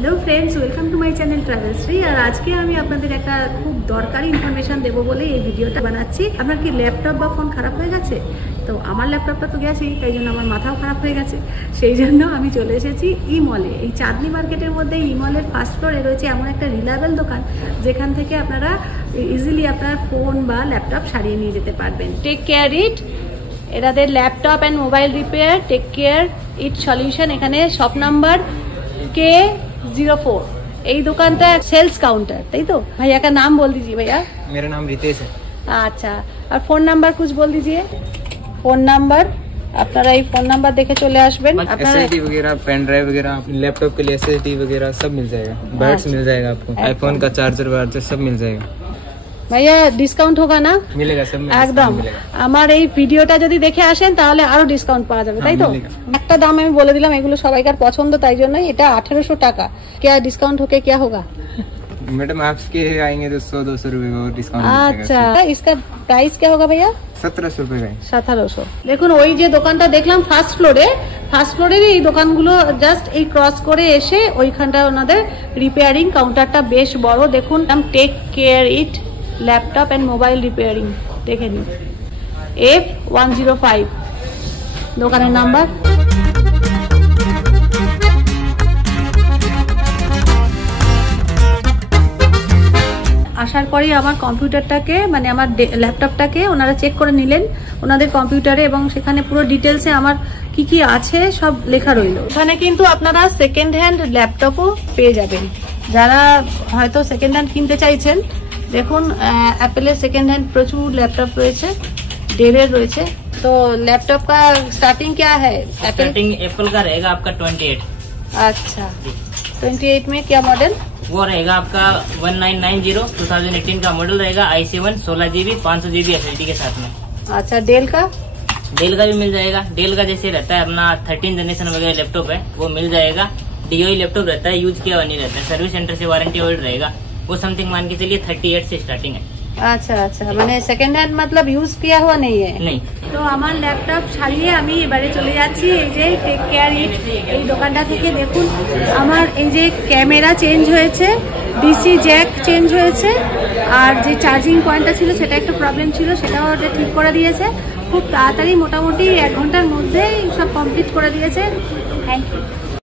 Hello friends, welcome to my channel Travelshree. আর আজকে আমি আপনাদের একটা খুব দরকারি ইনফরমেশন দেবো বলে এই ভিডিওটা বানাচ্ছি। আপনার কি ল্যাপটপ বা ফোন খারাপ হয়ে গেছে? তো আমার ল্যাপটপটা তো গেছেই, তাই জন্য আমার মাথাও খারাপ হয়ে গেছে। সেই জন্য আমি চলে এসেছি ইমলে। এই চাঁদনি মার্কেটের মধ্যে ইমলের ফার্স্ট ফ্লোরে রয়েছে এমন একটা রিলায়েবল দোকান, যেখান থেকে আপনারা ইজিলি আপনার ফোন বা ল্যাপটপ সারিয়ে নিয়ে যেতে পারবেন। টেক কেয়ার ইট, এরাদের laptop and mobile repair, take care it solution. এখানে শপ নাম্বার K04। এই দোকানটা सेल्स काउंटर, তাই তো? भैया का नाम बोल दीजिए। भैया मेरा नाम रितेश है। अच्छा, और फोन नंबर कुछ बोल दीजिए। फोन नंबर আপনারা এই ফোন নাম্বার দেখে চলে আসবেন। एसएसडी वगैरह, पेन ड्राइव वगैरह, लैपटॉप के लिए एसएसडी वगैरह सब मिल जाएगा। बैट्स मिल जाएगा आपको, आईफोन का चार्जर वार्जर सब मिल जाएगा। ভাইয়া ডিসকাউন্ট होगा না? मिलेगा सब में একদম। আমার এই ভিডিওটা যদি দেখে আসেন তাহলে আরো ডিসকাউন্ট পাওয়া যাবে, তাই তো? একটা দাম আমি বলে দিলাম, এগুলো সবাইকার পছন্দ, তাই জন্যই এটা 1800 টাকা। क्या डिस्काउंट होके क्या होगा? मैडम आपके आएंगे तो 100-200 रुपए का डिस्काउंट। अच्छा, इसका प्राइस क्या होगा भैया? 1700 रुपए का। 1700। দেখুন ওই যে দোকানটা দেখলাম ফার্স্ট ফ্লোরের এই দোকানগুলো জাস্ট এই ক্রস করে এসে ওইখানটা ওনাদের রিপেয়ারিং কাউন্টারটা বেশ বড়। দেখুন tech care it laptop and mobile repairing, দেখে নিন। F105 দোকানের নাম্বার। আসার পরেই আমার কম্পিউটারটাকে মানে আমার ল্যাপটপটাকে ওনারা চেক করে নিলেন ওনাদের কম্পিউটারে, এবং সেখানে পুরো ডিটেলসে আমার কি কি আছে সব লেখা রইল। এখানে কিন্তু আপনারা সেকেন্ড হ্যান্ড ল্যাপটপও পেয়ে যাবেন। যারা হয়তো সেকেন্ড হ্যান্ড কিনতে চাইছেন, দেখুন অ্যাপেলের সেকেন্ড হ্যান্ড প্রচুর ল্যাপটপ রয়েছে, ডেলের রয়েছে। তো लैपटॉप का स्टार्टिंग क्या है? स्टार्टिंग एप्पल का रहेगा आपका 28। अच्छा, 28 में क्या मॉडल? वो रहेगा आपका 1990 2018 का मॉडल रहेगा। i7 16GB 500GB SSD के साथ में। अच्छा, डेल का भी मिल जाएगा। डेल का जैसे रहता है अपना 13 जनरेशन वगैरह लैपटॉप है, वो मिल जाएगा। DOE लैपटॉप रहता है, यूज किया हुआ नहीं रहता है, सर्विस सेंटर से वारंटी वर्ड रहेगा। वो समथिंग मान के चलिए 38 से स्टार्टिंग है। আচ্ছা আচ্ছা, মানে সেকেন্ড হ্যান্ড मतलब ইউজ किया हुआ नहीं है? नहीं। তো আমার ল্যাপটপ ছাড়িয়ে আমি এবারে চলে যাচ্ছি এই যে টেক কেয়ার ইট এই দোকানটা থেকে। দেখুন আমার এই যে ক্যামেরা চেঞ্জ হয়েছে, ডিসি জ্যাক চেঞ্জ হয়েছে, আর যে চার্জিং পয়েন্টটা ছিল সেটা একটু প্রবলেম ছিল, সেটাও ওটা ঠিক করে দিয়েছে খুব তাড়াতাড়ি, মোটামুটি 1 ঘন্টার মধ্যেই সব কমপ্লিট করে দিয়েছে। Thank you.